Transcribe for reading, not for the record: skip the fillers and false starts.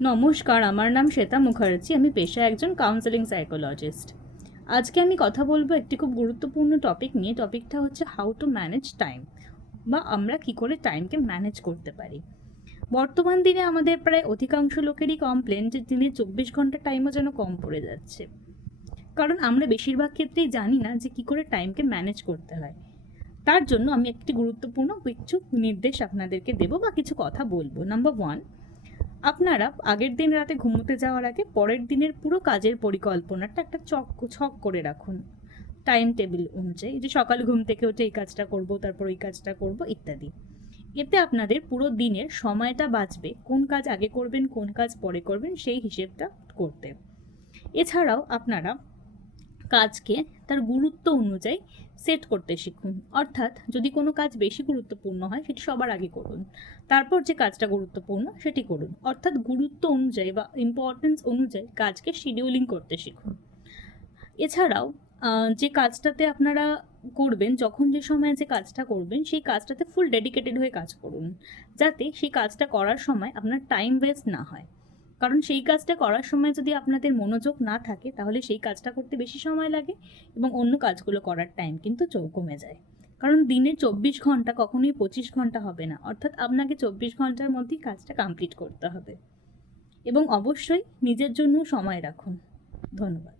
নমস্কার, আমার নাম শ্বেতা মুখার্জি। আমি পেশায় একজন কাউন্সেলিং সাইকোলজিস্ট। আজকে আমি কথা বলবো একটি খুব গুরুত্বপূর্ণ টপিক নিয়ে। টপিকটা হচ্ছে হাউ টু ম্যানেজ টাইম, বা আমরা কি করে টাইমকে ম্যানেজ করতে পারি। বর্তমান দিনে আমাদের প্রায় অধিকাংশ লোকেরই কমপ্লেন যে দিনে 24 ঘন্টা টাইমও যেন কম পড়ে যাচ্ছে। কারণ আমরা বেশিরভাগ ক্ষেত্রেই জানি না যে কি করে টাইমকে ম্যানেজ করতে হয়। তার জন্য আমি একটি গুরুত্বপূর্ণ কিছু নির্দেশ আপনাদেরকে দেবো বা কিছু কথা বলবো। নাম্বার 1, আপনারা আগের দিন রাতে ঘুমোতে যাওয়ার আগে পরের দিনের পুরো কাজের পরিকল্পনাটা একটা ছক করে রাখুন, টাইম টেবিল অনুযায়ী, যে সকাল ঘুম থেকে উঠে এই কাজটা করব, তারপর ওই কাজটা করব ইত্যাদি। এতে আপনাদের পুরো দিনের সময়টা বাঁচবে, কোন কাজ আগে করবেন কোন কাজ পরে করবেন সেই হিসেবটা করতে। এছাড়াও আপনারা কাজকে তার গুরুত্ব অনুযায়ী সেট করতে শিখুন। অর্থাৎ যদি কোনো কাজ বেশি গুরুত্বপূর্ণ হয় সেটি সবার আগে করুন, তারপর যে কাজটা গুরুত্বপূর্ণ সেটি করুন। অর্থাৎ গুরুত্ব অনুযায়ী বা ইম্পর্টেন্স অনুযায়ী কাজকে শিডিউলিং করতে শিখুন। এছাড়াও যে কাজটাতে আপনারা করবেন, যখন যে সময়ে যে কাজটা করবেন সেই কাজটাতে ফুল ডেডিকেটেড হয়ে কাজ করুন, যাতে সেই কাজটা করার সময় আপনার টাইম ওয়েস্ট না হয়। কারণ সেই কাজটা করার সময় যদি আপনাদের মনোযোগ না থাকে তাহলে সেই কাজটা করতে বেশি সময় লাগে এবং অন্য কাজগুলো করার টাইম কিন্তু কমে যায়। কারণ দিনে 24 ঘন্টা কখনোই 25 ঘন্টা হবে না। অর্থাৎ আপনাকে 24 ঘন্টার মধ্যেই কাজটা কমপ্লিট করতে হবে এবং অবশ্যই নিজের জন্য সময় রাখুন। ধন্যবাদ।